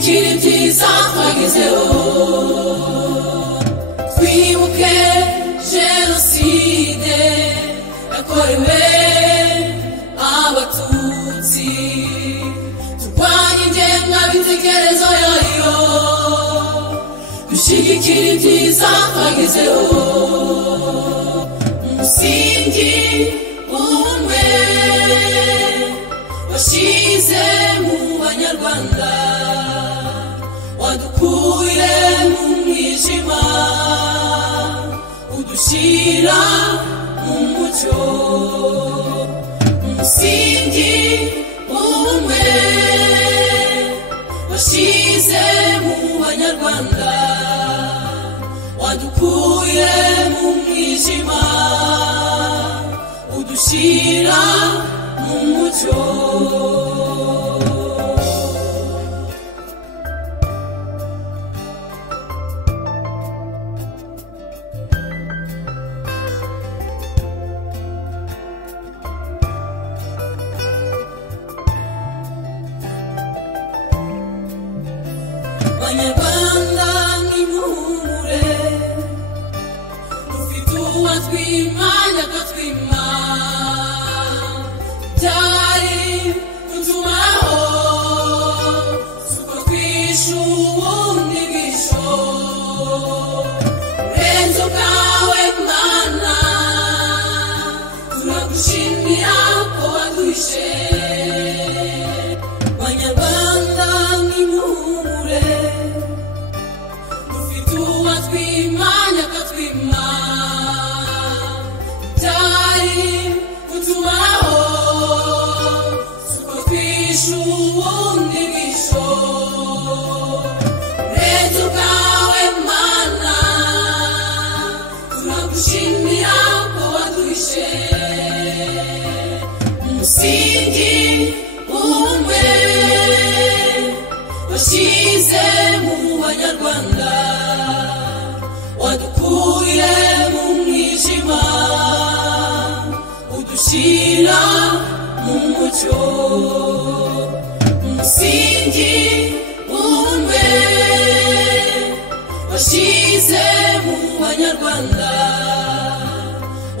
Gushyigikira ibyiza twagezeho, twibuke jenoside yakorewe abatutsi, turwanye ingengabitekerezo yayo, dushyigikira ibyiza twagezeho, umusingi w'ubumwe washyize mu banyarwanda, wadukuye mu mwijima udushyira mu mucyo, umusingi w'ubumwe washyize mu banyarwanda, wadukuye mu mwijima udushyira mu mucyo. Banyarwanda nimuhumure, dufite uwatwimanya akatwima byari kutumaho, suko twishe ubundi bwisho, urenze bwawe Mana, turagushimira ko waduhishe. Banyarwanda nimuhumure, twimanya akatwima byari kutumaho, suko twishe ubundi bwisho, urenze bwawe Mana, turagushimira ko waduhishe. Umusingi w'ubumwe washyize mu banyarwanda, wadukuye mu mwijima udushyira mu mucyo, umusingi w'ubumwe washyize mu banyarwanda,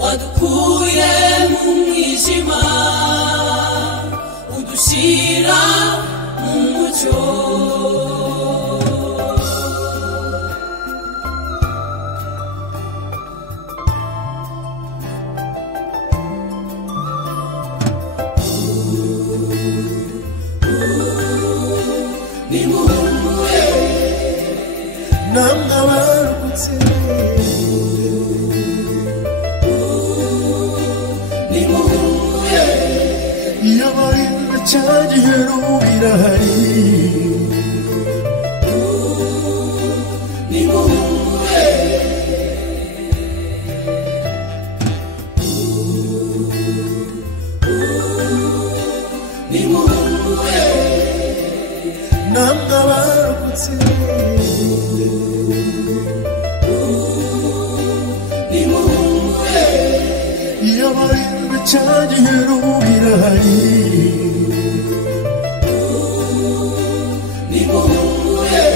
wadukuye mu mwijima udushyira mu mucyo. Nimuhumure, namwe abarokotse, nimuhumure, iyo bari cya gihero birahari, nimuhumure, nimuhumure, namwe abarokotse, nimuhumure, iyo bari cya gihero birahari, nimuhumure,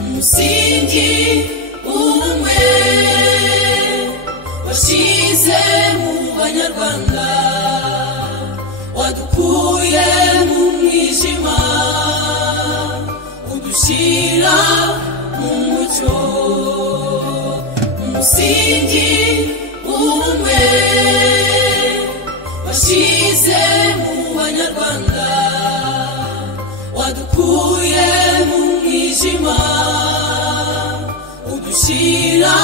umusingi w'ubumwe washyize mu banyarwanda, wadukuye mu mwijima udushyira mu mucyo, umusingi w'ubumwe washyize mu banyarwanda, wadukuye mu mwijima udushyira